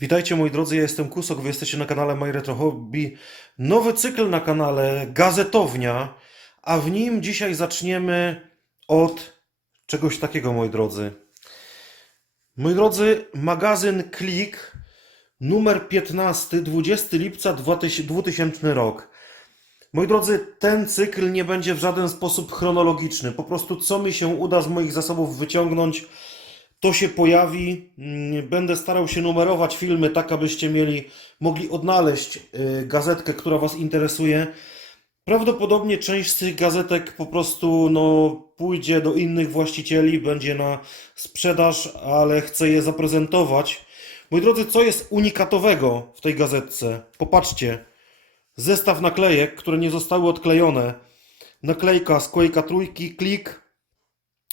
Witajcie moi drodzy, ja jestem Kusok, wy jesteście na kanale My Retro Hobby. Nowy cykl na kanale Gazetownia, a w nim dzisiaj zaczniemy od czegoś takiego, moi drodzy. Moi drodzy, magazyn Klik, numer 15, 20 lipca 2000 rok. Moi drodzy, ten cykl nie będzie w żaden sposób chronologiczny. Po prostu co mi się uda z moich zasobów wyciągnąć, to się pojawi. Mm, Będę starał się numerować filmy tak, abyście mieli, mogli odnaleźć y, gazetkę, która Was interesuje. Prawdopodobnie część z tych gazetek po prostu no, pójdzie do innych właścicieli, będzie na sprzedaż, ale chcę je zaprezentować. Moi drodzy, co jest unikatowego w tej gazetce? Popatrzcie. Zestaw naklejek, które nie zostały odklejone. Naklejka z Quake'a trójki, klik,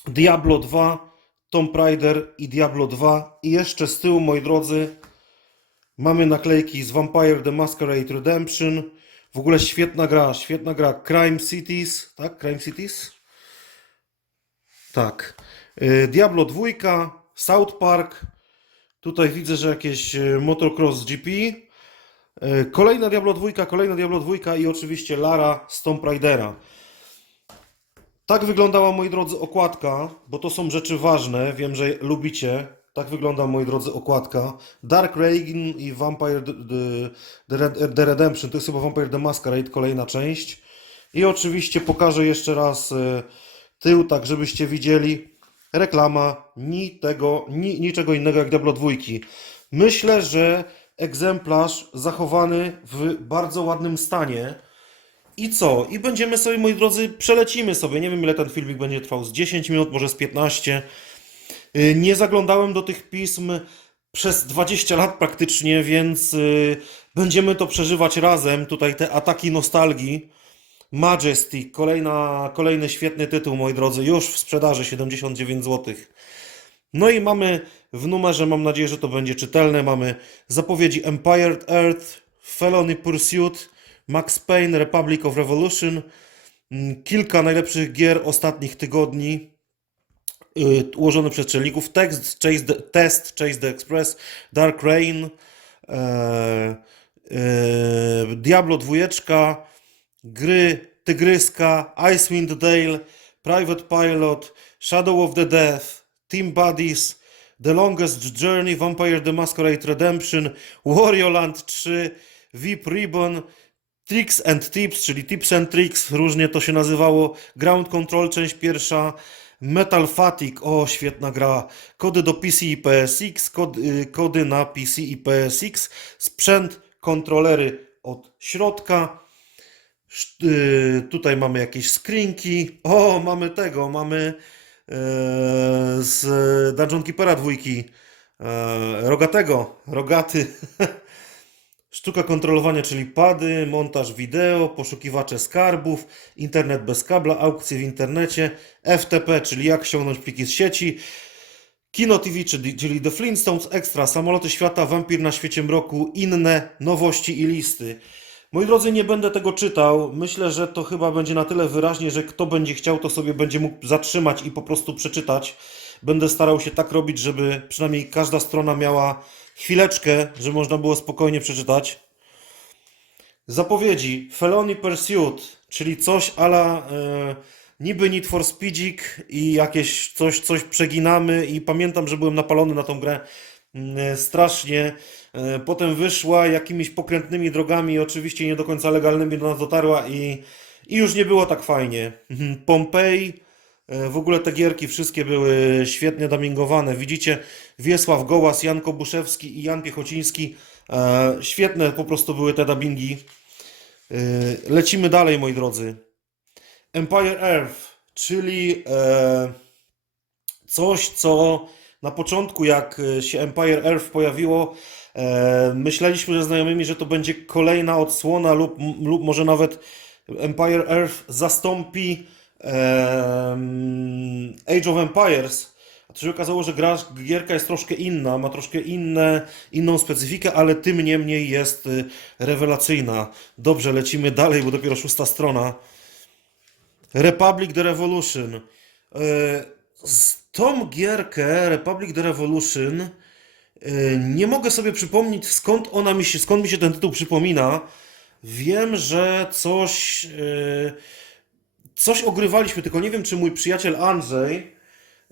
Diablo 2, Tomb Raider i Diablo 2. I jeszcze z tyłu, moi drodzy, mamy naklejki z Vampire The Masquerade Redemption. W ogóle świetna gra, świetna gra. Crime Cities, tak? Crime Cities? Tak. Y, Diablo 2, South Park. Tutaj widzę, że jakieś y, Motocross GP. Y, Kolejna Diablo 2, kolejna Diablo 2 i oczywiście Lara z Tomb Raidera. Tak wyglądała, moi drodzy, okładka, bo to są rzeczy ważne. Wiem, że lubicie. Tak wygląda, moi drodzy, okładka. Dark Reign i Vampire the, the, Redemption. To jest chyba Vampire the Masquerade, kolejna część. I oczywiście pokażę jeszcze raz y, tył, tak żebyście widzieli. Reklama, ni tego, ni, niczego innego jak Diablo 2. Myślę, że egzemplarz zachowany w bardzo ładnym stanie. I co? I będziemy sobie, moi drodzy, przelecimy sobie. Nie wiem, ile ten filmik będzie trwał. Z 10 minut, może z 15. Y, Nie zaglądałem do tych pism przez 20 lat praktycznie, więc y, będziemy to przeżywać razem. Tutaj te ataki nostalgii. Majesty, kolejna, kolejny świetny tytuł, moi drodzy. Już w sprzedaży 79 zł. No i mamy w numerze, mam nadzieję, że to będzie czytelne, mamy zapowiedzi Empire Earth, Felony Pursuit, Max Payne, Republic of Revolution, mm, kilka najlepszych gier ostatnich tygodni, yy, ułożone przez czytelników, Text, Chase the, Test, Chase the Express, Dark Rain, e, e, Diablo 2, gry Tygryska, Icewind Dale, Private Pilot, Shadow of the Death, Team Buddies, The Longest Journey, Vampire the Masquerade Redemption, Wario Land 3, VIP Ribbon, Tricks and Tips, czyli Tips and Tricks, różnie to się nazywało, Ground Control, część pierwsza, Metal Fatigue, o świetna gra, kody do PC i PSX, kod, y, kody na PC i PSX, sprzęt, kontrolery od środka, y, tutaj mamy jakieś skrinki, o mamy tego, mamy e, z Dungeon Keepera dwójki, e, Rogatego, Rogaty, Sztuka kontrolowania, czyli pady, montaż wideo, poszukiwacze skarbów, internet bez kabla, aukcje w internecie, FTP, czyli jak ściągnąć pliki z sieci, Kino TV, czyli, The Flintstones Extra, Samoloty Świata, Wampir na Świecie Mroku, inne nowości i listy. Moi drodzy, nie będę tego czytał. Myślę, że to chyba będzie na tyle wyraźnie, że kto będzie chciał, to sobie będzie mógł zatrzymać i po prostu przeczytać. Będę starał się tak robić, żeby przynajmniej każda strona miała chwileczkę, żeby można było spokojnie przeczytać. Zapowiedzi Felony Pursuit, czyli coś ala e, niby Need for Speedzik i jakieś coś, coś przeginamy i pamiętam, że byłem napalony na tą grę mm, strasznie. E, potem wyszła jakimiś pokrętnymi drogami, oczywiście nie do końca legalnymi do nas dotarła i, i już nie było tak fajnie. Mhm, Pompeii, e, w ogóle te gierki wszystkie były świetnie dubbingowane. Widzicie, Wiesław Gołas, Jan Kobuszewski i Jan Piechociński. E, Świetne po prostu były te dubbingi. E, Lecimy dalej, moi drodzy. Empire Earth, czyli e, coś, co na początku, jak e, się Empire Earth pojawiło, e, myśleliśmy ze znajomymi, że to będzie kolejna odsłona lub, lub może nawet Empire Earth zastąpi Age of Empires. To się okazało, że gra, gierka jest troszkę inna, ma troszkę inne, inną specyfikę, ale tym niemniej jest y, rewelacyjna. Dobrze, lecimy dalej, bo dopiero szósta strona. Republic the Revolution. E, Z tą gierkę Republic the Revolution Y, Nie mogę sobie przypomnieć, skąd ona mi się, skąd mi się ten tytuł przypomina. Wiem, że coś, y, coś ogrywaliśmy, tylko nie wiem, czy mój przyjaciel Andrzej,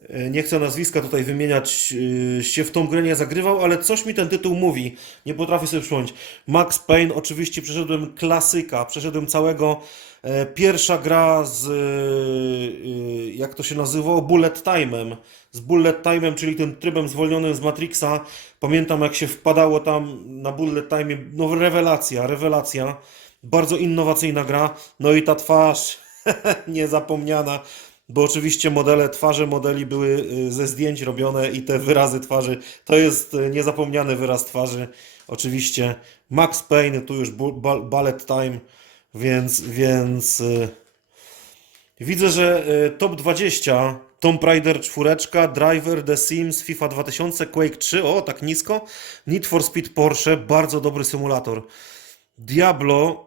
y, nie chcę nazwiska tutaj wymieniać, y, się w tą grę nie zagrywał, ale coś mi ten tytuł mówi. Nie potrafię sobie przypomnieć. Max Payne, oczywiście przeszedłem klasyka, przeszedłem całego. E, Pierwsza gra z, jak to się nazywało, Bullet Time'em. Z Bullet Time'em, czyli tym trybem zwolnionym z Matrixa. Pamiętam, jak się wpadało tam na Bullet Time. No, rewelacja, rewelacja. Bardzo innowacyjna gra. No i ta twarz niezapomniana, bo oczywiście modele, twarze modeli były y, ze zdjęć robione i te wyrazy twarzy, to jest y, niezapomniany wyraz twarzy. Oczywiście Max Payne, tu już Ballet Time, więc, więc y, widzę, że top 20 Tomb Raider 4, Driver, The Sims, FIFA 2000, Quake 3, o tak nisko, Need for Speed Porsche, bardzo dobry symulator. Diablo,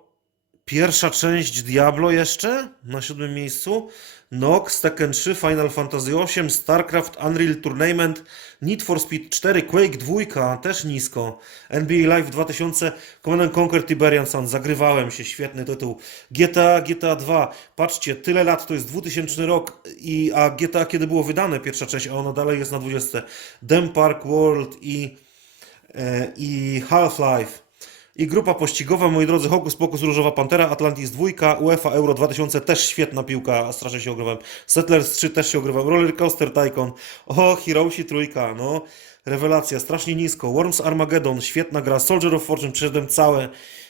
Pierwsza część Diablo jeszcze na siódmym miejscu. Nox, Tekken 3, Final Fantasy VIII, StarCraft, Unreal Tournament, Need for Speed 4, Quake 2 też nisko. NBA Live 2000, Command and Conquer Tiberian Sun, zagrywałem się, świetny tytuł. GTA, GTA 2, patrzcie, tyle lat, to jest 2000 rok, i, a GTA kiedy było wydane, pierwsza część, a ono dalej jest na 20. Dem Park World i, e, i Half-Life. I grupa pościgowa, moi drodzy, Hokus Pokus, Różowa Pantera, Atlantis 2, UEFA Euro 2000, też świetna piłka, strasznie się ogrywałem. Settlers 3 też się ogrywałem. Roller Coaster Tycoon, o, Heroesi trójka, no, rewelacja, strasznie nisko. Worms Armageddon, świetna gra. Soldier of Fortune, przeszedłem całe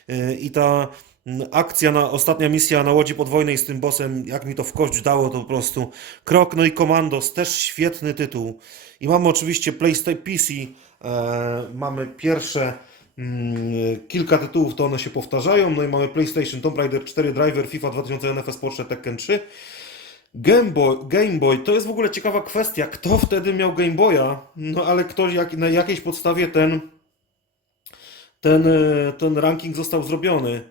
yy, i ta mm, akcja, na, ostatnia misja na łodzi podwojnej z tym bossem, jak mi to w kość dało, to po prostu krok. No i Commandos, też świetny tytuł. I mamy oczywiście PlayStation PC, e, mamy pierwsze Kilka tytułów to one się powtarzają. No i mamy PlayStation, Tomb Raider 4, Driver, FIFA 2000, NFS Porsche, Tekken 3. Game Boy, Game Boy, to jest w ogóle ciekawa kwestia. Kto wtedy miał Game Boya? No ale ktoś jak, na jakiejś podstawie ten, ten, e, ten ranking został zrobiony.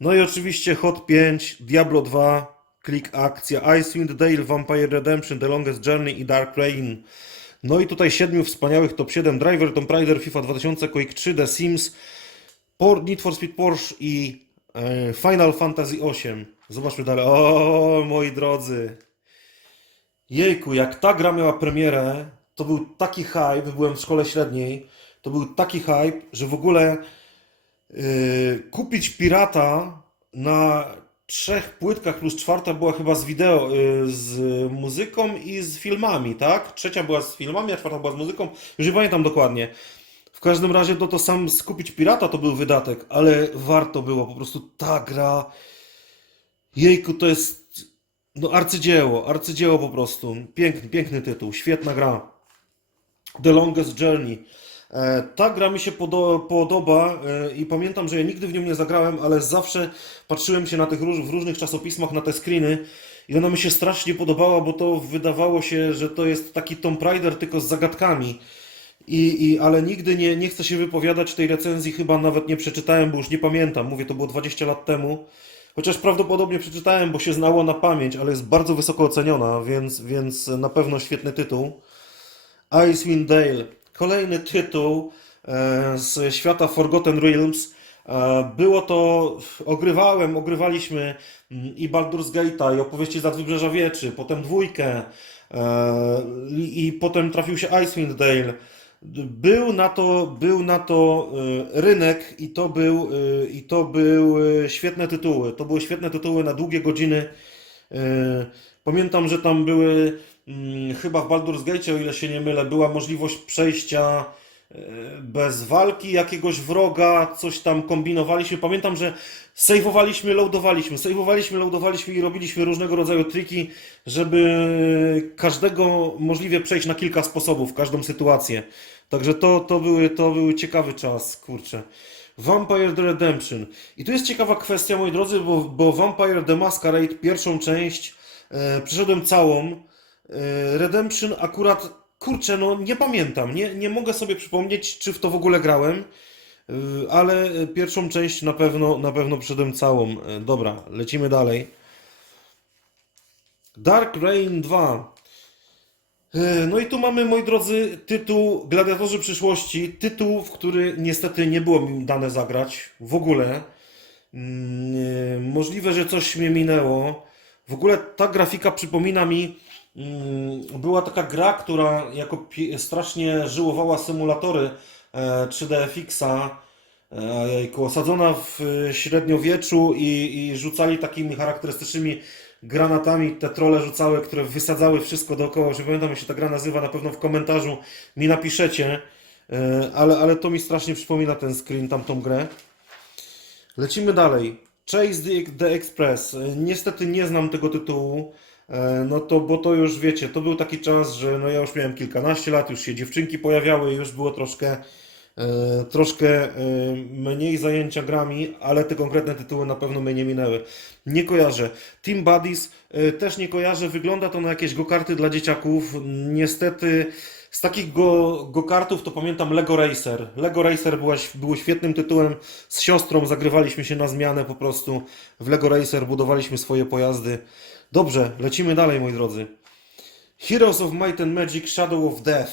No i oczywiście Hot 5, Diablo 2, Klik Akcja, Icewind Dale, Vampire Redemption, The Longest Journey i Dark Reign. No i tutaj siedmiu wspaniałych top 7 Driver, Tomb Raider, FIFA 2000, Quake 3, The Sims, Need for Speed Porsche i e, Final Fantasy VIII. Zobaczmy dalej. O, moi drodzy. Jejku, jak ta gra miała premierę, to był taki hype, byłem w szkole średniej, to był taki hype, że w ogóle yy, kupić pirata na trzech płytkach plus czwarta była chyba z wideo, yy, z muzyką i z filmami, tak? Trzecia była z filmami, a czwarta była z muzyką, już nie pamiętam dokładnie. W każdym razie to, to sam skupić pirata to był wydatek, ale warto było, po prostu ta gra, jejku, to jest no arcydzieło, arcydzieło po prostu. Piękny, piękny tytuł, świetna gra. The Longest Journey. E, Ta gra mi się podo podoba e, i pamiętam, że ja nigdy w nią nie zagrałem, ale zawsze patrzyłem się na tych w różnych czasopismach na te screeny i ona mi się strasznie podobała, bo to wydawało się, że to jest taki Tomb Raider tylko z zagadkami. I, i, ale nigdy nie, nie chcę się wypowiadać tej recenzji, chyba nawet nie przeczytałem, bo już nie pamiętam. Mówię, to było 20 lat temu. Chociaż prawdopodobnie przeczytałem, bo się znało na pamięć, ale jest bardzo wysoko oceniona, więc, więc na pewno świetny tytuł. Icewind Dale. Kolejny tytuł e, z świata Forgotten Realms. E, Było to, ogrywałem, ogrywaliśmy mm, i Baldur's Gate'a, i opowieści z Nad Wybrzeża Wieczy, potem dwójkę e, i, potem trafił się Icewind Dale. Był na to, był na to rynek i to był, i to były świetne tytuły. To były świetne tytuły na długie godziny. Pamiętam, że tam były chyba w Baldur's Gate, o ile się nie mylę, była możliwość przejścia e, bez walki jakiegoś wroga, coś tam kombinowaliśmy. Pamiętam, że sejwowaliśmy, loadowaliśmy, sejwowaliśmy, loadowaliśmy i robiliśmy różnego rodzaju triki, żeby każdego możliwie przejść na kilka sposobów, każdą sytuację. Także to, to, były, to był ciekawy czas, kurczę. Vampire the Redemption. I tu jest ciekawa kwestia, moi drodzy, bo, bo Vampire the Masquerade, pierwszą część, e, przeszedłem całą. E, Redemption akurat, kurczę, no nie pamiętam, nie, nie mogę sobie przypomnieć, czy w to w ogóle grałem, e, ale pierwszą część na pewno, na pewno przeszedłem całą. E, dobra, lecimy dalej. Dark Reign 2. E, No i tu mamy, moi drodzy, tytuł Gladiatorzy przyszłości. Tytuł, w który niestety nie było mi dane zagrać w ogóle. Mm, Możliwe, że coś mnie minęło. W ogóle ta grafika przypomina mi, była taka gra, która jako strasznie żyłowała symulatory e, 3DFX-a, e, jejku, osadzona w e, średniowieczu i, i rzucali takimi charakterystycznymi granatami. Te trole rzucały, które wysadzały wszystko dookoła. Że pamiętam, jak się ta gra nazywa, na pewno w komentarzu mi napiszecie. Ale, ale to mi strasznie przypomina ten screen, tamtą grę. Lecimy dalej. Chase the, Express. Niestety nie znam tego tytułu. E, No to, bo to już wiecie, to był taki czas, że no ja już miałem kilkanaście lat, już się dziewczynki pojawiały, już było troszkę, e, troszkę e, mniej zajęcia grami, ale te konkretne tytuły na pewno mnie nie minęły. Nie kojarzę. Team Buddies też nie kojarzę. Wygląda to na jakieś go-karty dla dzieciaków. Niestety z takich go, go-kartów to pamiętam Lego Racer. Lego Racer była, był świetnym tytułem. Z siostrą zagrywaliśmy się na zmianę po prostu. W Lego Racer budowaliśmy swoje pojazdy. Dobrze, lecimy dalej, moi drodzy. Heroes of Might and Magic Shadow of Death,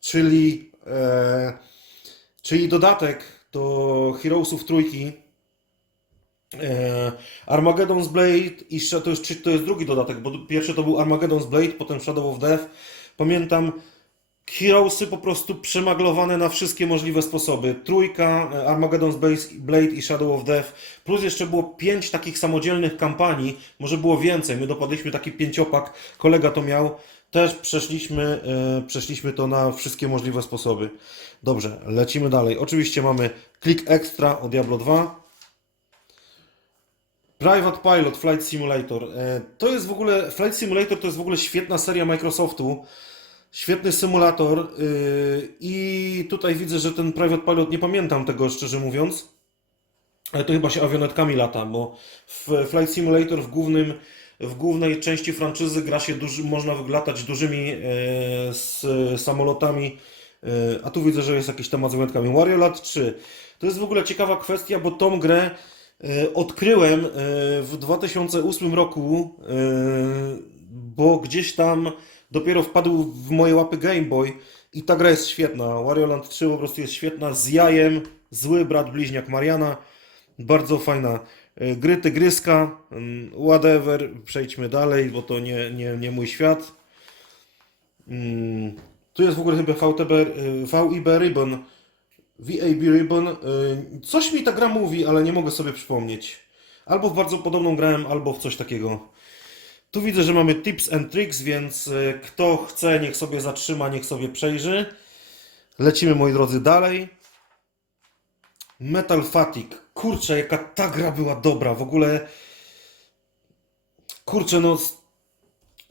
czyli, e, czyli dodatek do Heroesów trójki. E, Armageddon's Blade i to jest, to jest drugi dodatek, bo pierwszy to był Armageddon's Blade, potem Shadow of Death. Pamiętam Heroesy po prostu przemaglowane na wszystkie możliwe sposoby. Trójka, e, Armageddon's Blade i Shadow of Death. Plus jeszcze było pięć takich samodzielnych kampanii. Może było więcej. My dopadliśmy taki pięciopak. Kolega to miał. Też przeszliśmy, e, przeszliśmy to na wszystkie możliwe sposoby. Dobrze, lecimy dalej. Oczywiście mamy Click Extra o Diablo 2. Private Pilot Flight Simulator. E, To jest w ogóle, Flight Simulator to jest w ogóle świetna seria Microsoftu. Świetny symulator. yy, I tutaj widzę, że ten Private Pilot, nie pamiętam tego szczerze mówiąc. Ale to chyba się awionetkami lata, bo w Flight Simulator w głównym, w głównej części franczyzy gra się duży, można latać dużymi e, z, samolotami. E, a tu widzę, że jest jakiś temat z awionetkami. Wario Land 3. To jest w ogóle ciekawa kwestia, bo tą grę e, odkryłem e, w 2008 roku, e, bo gdzieś tam dopiero wpadł w moje łapy Game Boy i ta gra jest świetna. Wario Land 3 po prostu jest świetna, z jajem, zły brat bliźniak Mariana. Bardzo fajna e, gry, tygryska, mm, whatever, przejdźmy dalej, bo to nie, nie, nie mój świat. Mm, Tu jest w ogóle chyba VTB, e, VIB Ribbon, VAB Ribbon. E, Coś mi ta gra mówi, ale nie mogę sobie przypomnieć. Albo w bardzo podobną grałem, albo w coś takiego. Tu widzę, że mamy tips and tricks, więc e, kto chce, niech sobie zatrzyma, niech sobie przejrzy. Lecimy, moi drodzy, dalej. Metal Fatigue. Kurczę, jaka ta gra była dobra. W ogóle. Kurczę, no.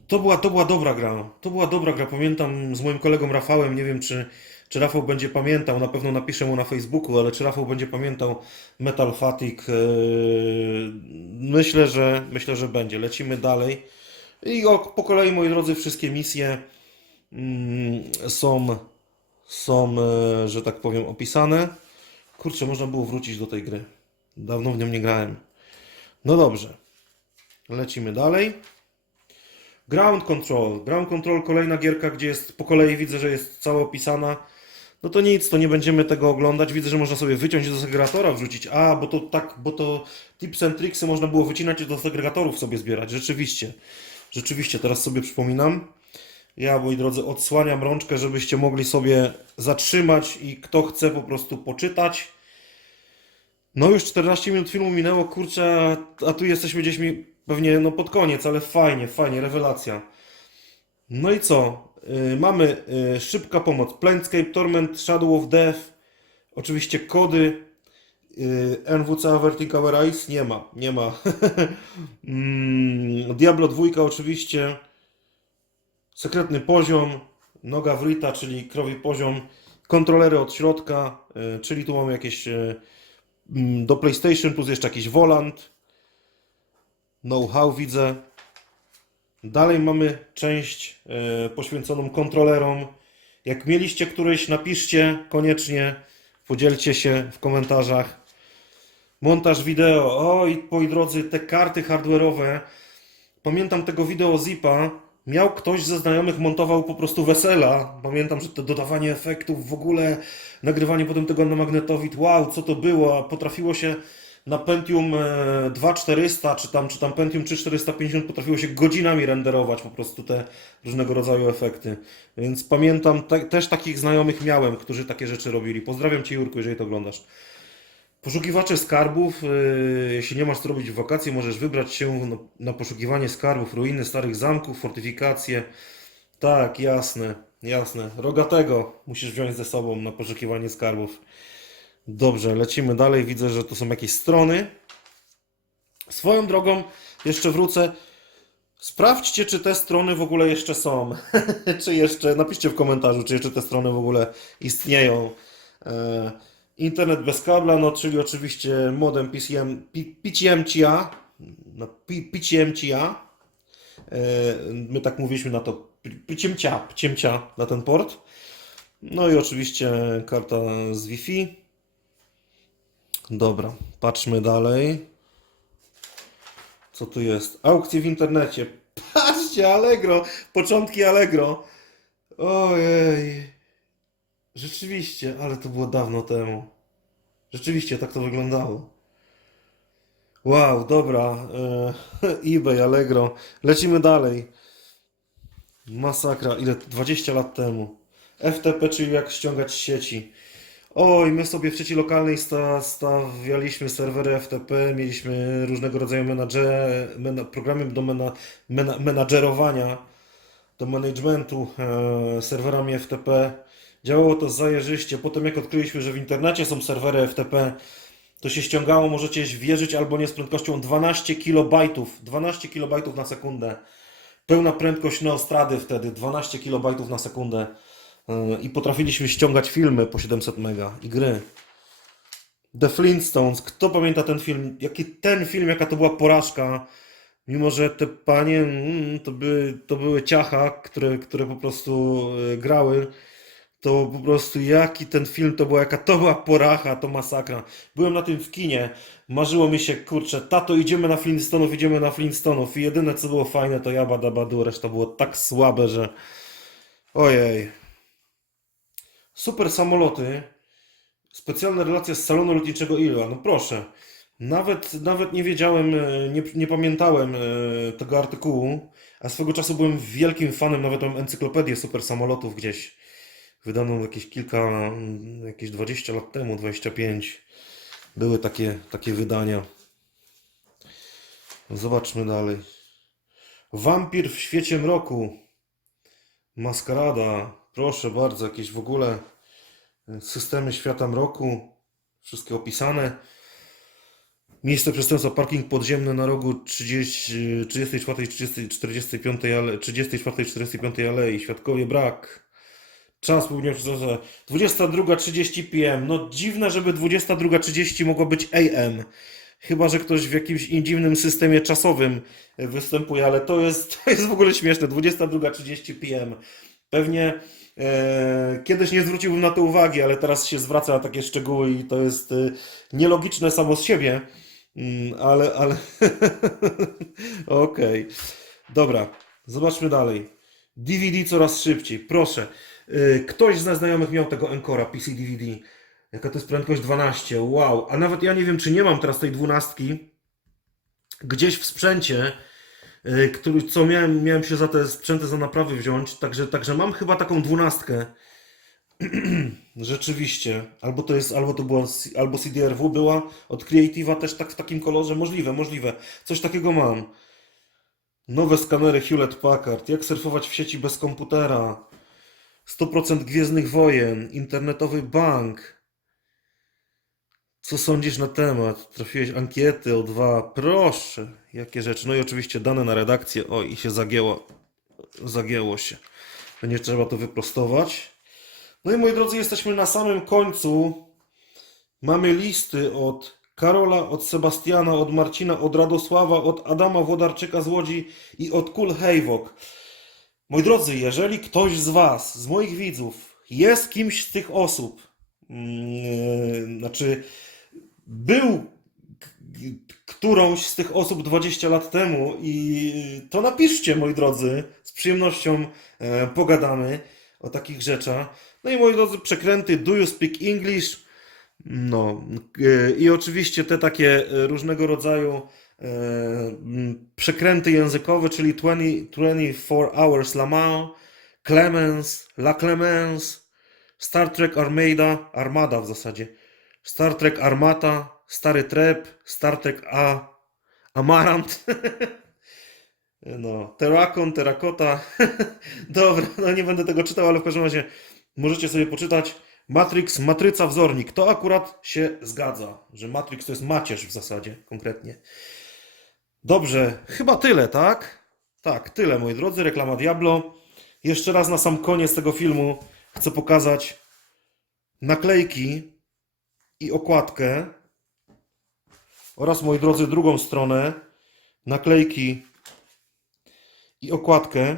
To była, to była dobra gra. To była dobra gra. Pamiętam z moim kolegą Rafałem. Nie wiem, czy, czy Rafał będzie pamiętał. Na pewno napiszę mu na Facebooku, ale czy Rafał będzie pamiętał Metal Fatigue? Yy, Myślę, że myślę, że będzie. Lecimy dalej. I po kolei, moi drodzy, wszystkie misje mm, są, są, e, że tak powiem, opisane. Kurczę, można było wrócić do tej gry. Dawno w nią nie grałem. No dobrze. Lecimy dalej. Ground Control. Ground Control, kolejna gierka, gdzie jest po kolei widzę, że jest cała opisana. No to nic, to nie będziemy tego oglądać. Widzę, że można sobie wyciąć i do segregatora wrzucić. A, bo to tak, bo to tips and tricksy można było wycinać i do segregatorów sobie zbierać. Rzeczywiście. Rzeczywiście, teraz sobie przypominam. Ja, moi drodzy, odsłaniam rączkę, żebyście mogli sobie zatrzymać i kto chce po prostu poczytać. No już 14 minut filmu minęło, kurczę, a- tu jesteśmy gdzieś mi pewnie no pod koniec, ale fajnie, fajnie, rewelacja. No i co? Y, mamy y, szybka pomoc. Planescape Torment, Shadow of Death. Oczywiście kody. Y, NWC Averting Our nie ma, nie ma. Mm, Diablo 2 oczywiście. Sekretny poziom. Noga Writa, czyli krowi poziom. Kontrolery od środka, czyli tu mamy jakieś mm, do PlayStation plus jeszcze jakiś volant. Know-how widzę. Dalej mamy część e, poświęconą kontrolerom. Jak mieliście któryś, napiszcie koniecznie, podzielcie się w komentarzach. Montaż wideo. Oj, moi drodzy, te karty hardware'owe. Pamiętam tego wideo Zipa. miał ktoś ze znajomych montował po prostu wesela. Pamiętam, że to dodawanie efektów, w ogóle nagrywanie potem tego na magnetowid, wow, co to było, potrafiło się na Pentium e, 2400 czy tam, czy tam Pentium 3450 potrafiło się godzinami renderować po prostu te różnego rodzaju efekty. Więc pamiętam, te, też takich znajomych miałem, którzy takie rzeczy robili. Pozdrawiam Cię Jurku, jeżeli to oglądasz. Poszukiwacze skarbów, yy, jeśli nie masz co robić w wakacje, możesz wybrać się na poszukiwanie skarbów, ruiny starych zamków, fortyfikacje. Tak, jasne, jasne. Rogatego musisz wziąć ze sobą na poszukiwanie skarbów. Dobrze, lecimy dalej. Widzę, że to są jakieś strony. Swoją drogą, jeszcze wrócę. Sprawdźcie, czy te strony w ogóle jeszcze są. czy jeszcze, napiszcie w komentarzu, czy jeszcze te strony w ogóle istnieją. E, internet bez kabla, no czyli oczywiście modem PCM, PCMCIA. No, PCMCIA. E, my tak mówiliśmy na to. PCMCIA, PCMCIA na ten port. No i oczywiście karta z Wi-Fi. Dobra, patrzmy dalej. Co tu jest? Aukcje w internecie. Patrzcie, Allegro! Początki Allegro. Ojej. Rzeczywiście, ale to było dawno temu. Rzeczywiście tak to wyglądało. Wow, dobra. E, eBay, Allegro. Lecimy dalej. Masakra. Ile? 20 lat temu. FTP, czyli jak ściągać sieci. Oj, my sobie w sieci lokalnej sta, stawialiśmy serwery FTP, mieliśmy różnego rodzaju menadże, mena, programy do mena, mena, menadżerowania, do managementu e, serwerami FTP. Działało to zajeżyście. Potem jak odkryliśmy, że w internecie są serwery FTP, to się ściągało, możecie wierzyć albo nie, z prędkością 12 kilobajtów, 12 kilobajtów na sekundę. Pełna prędkość Neostrady wtedy, 12 kilobajtów na sekundę. I potrafiliśmy ściągać filmy po 700 mega i gry. The Flintstones. Kto pamięta ten film? Jaki ten film, jaka to była porażka. Mimo, że te panie mm, to były, to były ciacha, które, które po prostu e, grały. To po prostu jaki ten film to była, jaka to była poracha, to masakra. Byłem na tym w kinie. Marzyło mi się, kurczę, tato, idziemy na Flintstonów, idziemy na Flintstonów. I jedyne co było fajne to Jabba Dabba Doo, reszta było tak słabe, że ojej. Super samoloty. Specjalna relacja z salonu lotniczego ILA. No proszę. Nawet, nawet nie wiedziałem, e, nie, nie pamiętałem e, tego artykułu, a swego czasu byłem wielkim fanem, nawet mam encyklopedię super samolotów gdzieś, wydaną jakieś kilka, mm, jakieś 20 lat temu, 25. Były takie, takie wydania. Zobaczmy dalej. Wampir w świecie mroku. Maskarada. Proszę bardzo, jakieś w ogóle e, systemy świata mroku. Wszystkie opisane. Miejsce przestępstwa, parking podziemny na rogu 30, 34 i 30, 45 ale, 34 i 45 alei. Świadkowie brak. Czas południowy przestępstwa 22.30 PM. No dziwne, żeby 22.30 mogło być AM. Chyba, że ktoś w jakimś dziwnym systemie czasowym e, występuje, ale to jest, to jest w ogóle śmieszne. 22.30 PM. Pewnie kiedyś nie zwróciłbym na to uwagi, ale teraz się zwraca na takie szczegóły i to jest e, nielogiczne samo z siebie. Mm, ale, ale. Okej. Dobra, zobaczmy dalej. DVD coraz szybciej. Proszę. Y, Ktoś z znajomych miał tego Encora PC DVD. Jaka to jest prędkość 12. Wow. A nawet ja nie wiem, czy nie mam teraz tej dwunastki gdzieś w sprzęcie, który, co miałem, miałem się za te sprzęty za naprawy wziąć. Także, także mam chyba taką dwunastkę. Rzeczywiście. Albo to jest, albo to była, albo CDRW była od Creative'a też tak w takim kolorze. Możliwe, możliwe. Coś takiego mam. Nowe skanery Hewlett Packard. Jak surfować w sieci bez komputera? 100% Gwiezdnych Wojen. Internetowy bank. Co sądzisz na temat? Trafiłeś ankiety o dwa. Proszę. Jakie rzeczy. No i oczywiście dane na redakcję. O, i się zagięło. Zagięło się. Będzie trzeba to wyprostować. No i moi drodzy, jesteśmy na samym końcu. Mamy listy od Karola, od Sebastiana, od Marcina, od Radosława, od Adama Włodarczyka z Łodzi i od Kul Hejwok. Moi drodzy, jeżeli ktoś z Was, z moich widzów, jest kimś z tych osób, mm, znaczy był którąś z tych osób 20 lat temu i to napiszcie, moi drodzy. Z przyjemnością e, pogadamy o takich rzeczach. No i moi drodzy, przekręty Do You Speak English? No e, i oczywiście te takie e, różnego rodzaju przekręty językowe, czyli 20, 24 Hours Le Mans, Clemens, La Clemence, Star Trek Armada, Armada w zasadzie, Star Trek Armata, Stary Trep, Star Trek A, Amarant, no, Terrakon, Terrakota, dobra, no nie będę tego czytał, ale w każdym razie możecie sobie poczytać. Matrix, Matryca, Wzornik, to akurat się zgadza, że Matrix to jest macierz w zasadzie, konkretnie. Dobrze, chyba tyle, tak? Tak, tyle, moi drodzy, reklama Diablo. Jeszcze raz na sam koniec tego filmu chcę pokazać naklejki i okładkę oraz, moi drodzy, drugą stronę naklejki i okładkę.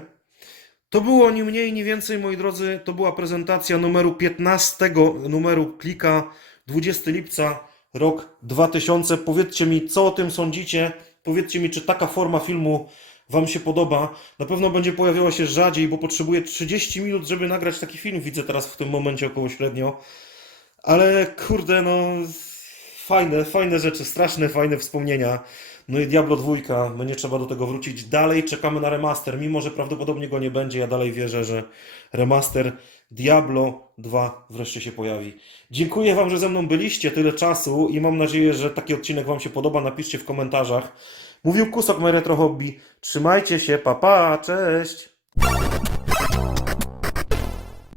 To było ni mniej, ni więcej, moi drodzy, to była prezentacja numeru 15, numeru klika 20 lipca, rok 2000. Powiedzcie mi, co o tym sądzicie? Powiedzcie mi, czy taka forma filmu Wam się podoba? Na pewno będzie pojawiała się rzadziej, bo potrzebuję 30 minut, żeby nagrać taki film. Widzę teraz w tym momencie około średnio. Ale kurde, no fajne, fajne rzeczy, straszne, fajne wspomnienia. No i Diablo 2, będzie trzeba do tego wrócić. Dalej czekamy na remaster, mimo że prawdopodobnie go nie będzie. Ja dalej wierzę, że remaster Diablo 2 wreszcie się pojawi. Dziękuję Wam, że ze mną byliście tyle czasu i mam nadzieję, że taki odcinek Wam się podoba. Napiszcie w komentarzach. Mówił Kusok, moje retro hobby. Trzymajcie się, papa, pa, cześć!